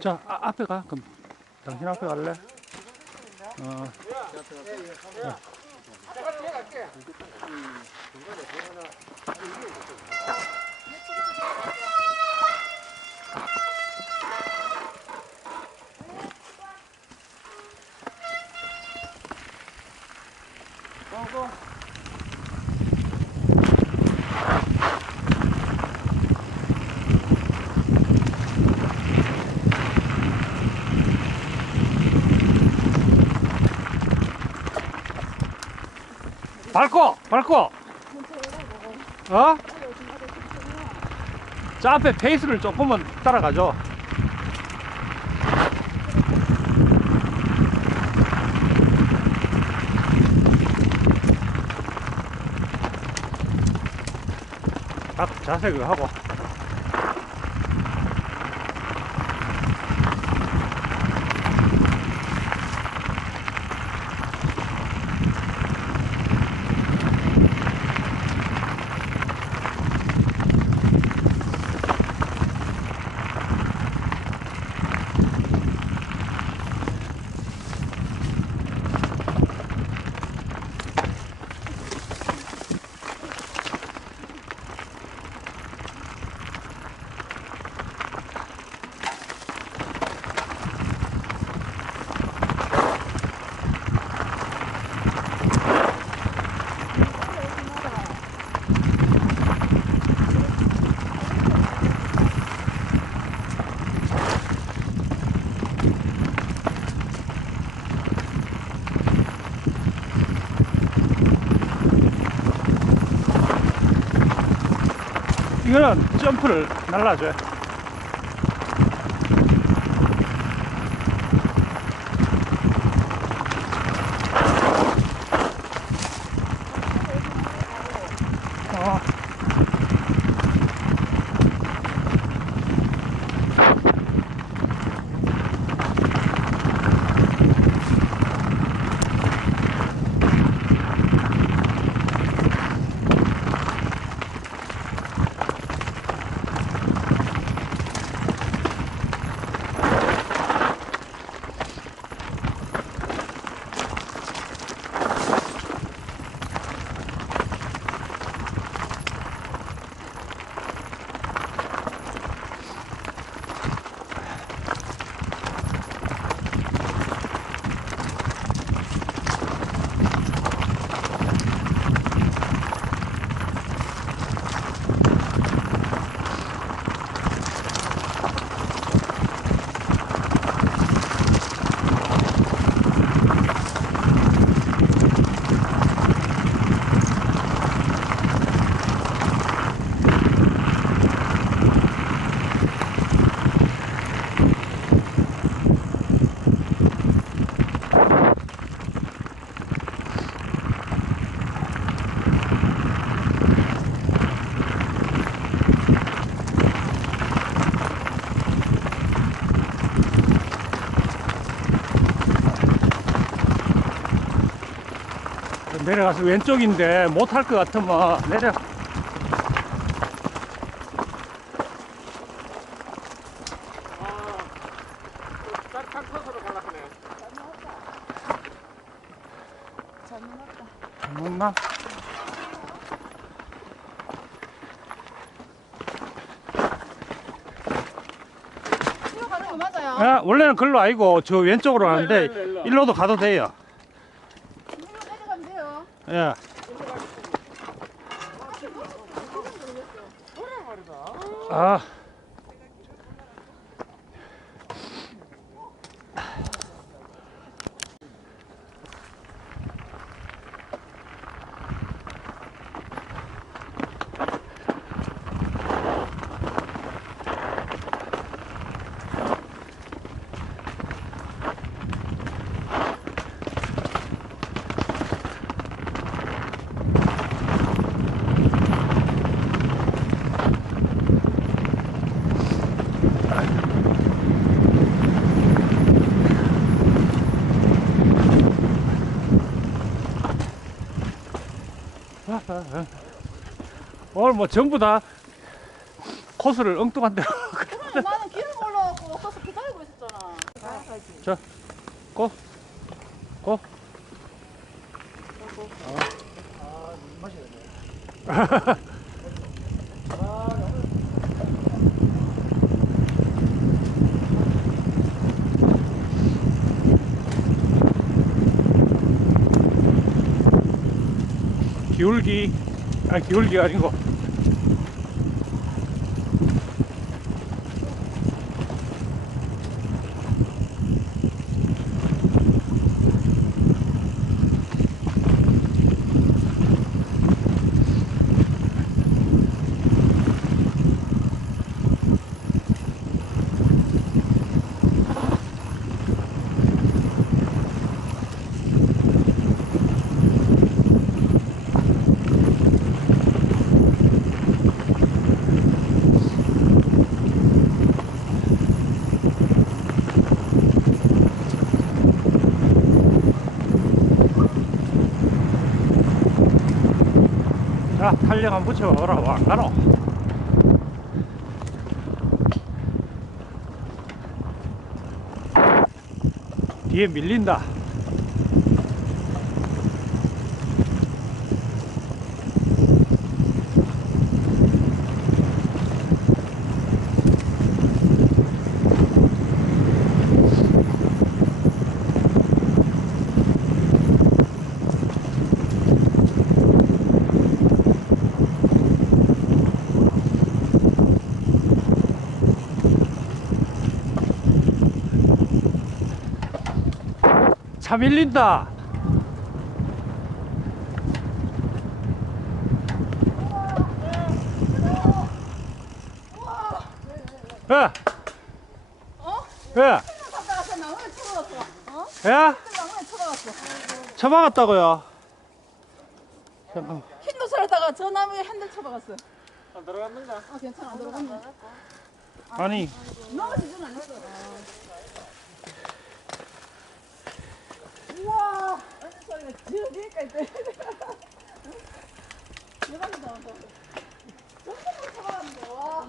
자, 앞에 가. 그럼 당신 앞에 갈래? 밟고! 어? 저 앞에 페이스를 조금만 따라가죠. 딱 자세 그거 하고. 이거는 점프를 날라줘요. 내려가서 왼쪽인데 못할 것 같으면 내려. 잠깐만. 이거 가는 거 맞아요? 아, 원래는 글로 아니고 저 왼쪽으로 가는데 일로도 가도 돼요. 예. 아. 오늘 뭐 전부 다 코스를 엉뚱한 대로. 나는 길을 몰라갖고 자, 고. 고. 기울기, 기울기가 아니고 자, 탄력 한번 붙여봐라. 와, 안 가노? 뒤에 밀린다. 차 밀린다. 야! 어? 야! 갔다가 나무에 쳐박았어. 어? 야! 나무에 쳐박았어. 쳐박았다고요. 잠깐. 흰도 살다가 저 나무에 한 대 쳐박았어. 안 들어갔는가? 아 괜찮아 안 들어갔네. 아니, 넘어지진 않았어. 우와. 소리가 저기까지 들리네. 대박이다. 저쪽으로 쳐박았는데 와.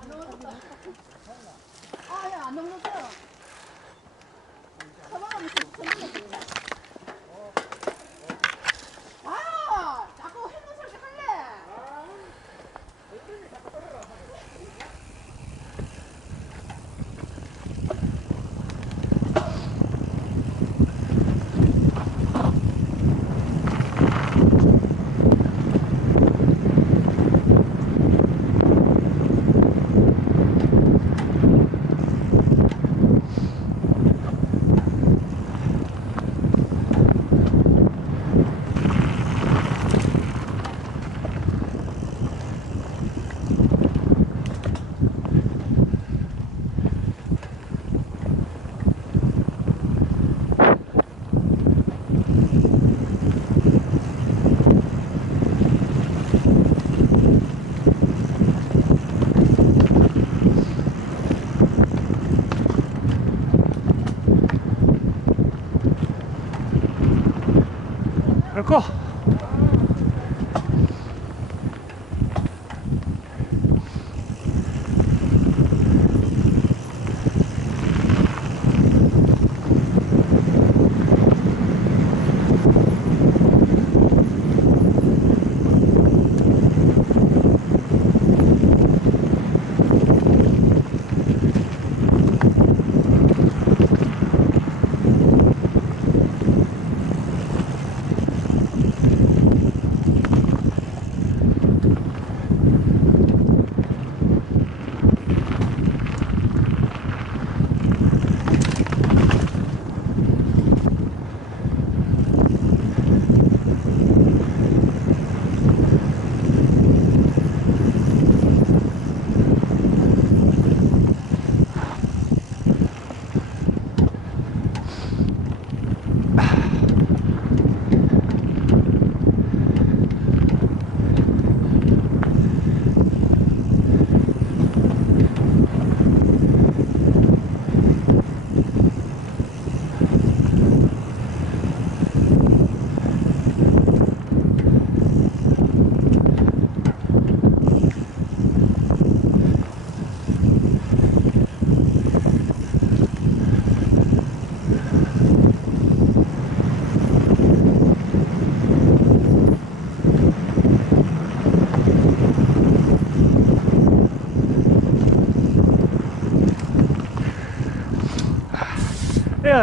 안 넘어졌다. 아, 야, 안 넘어졌어요. 쳐박으면 쳐박았어. 아, 자꾸 핸드 소리 할래. 고!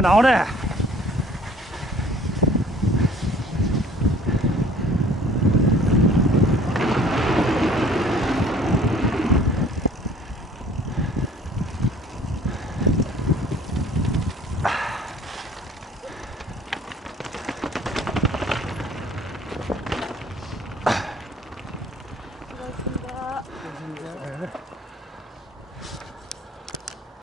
나오네.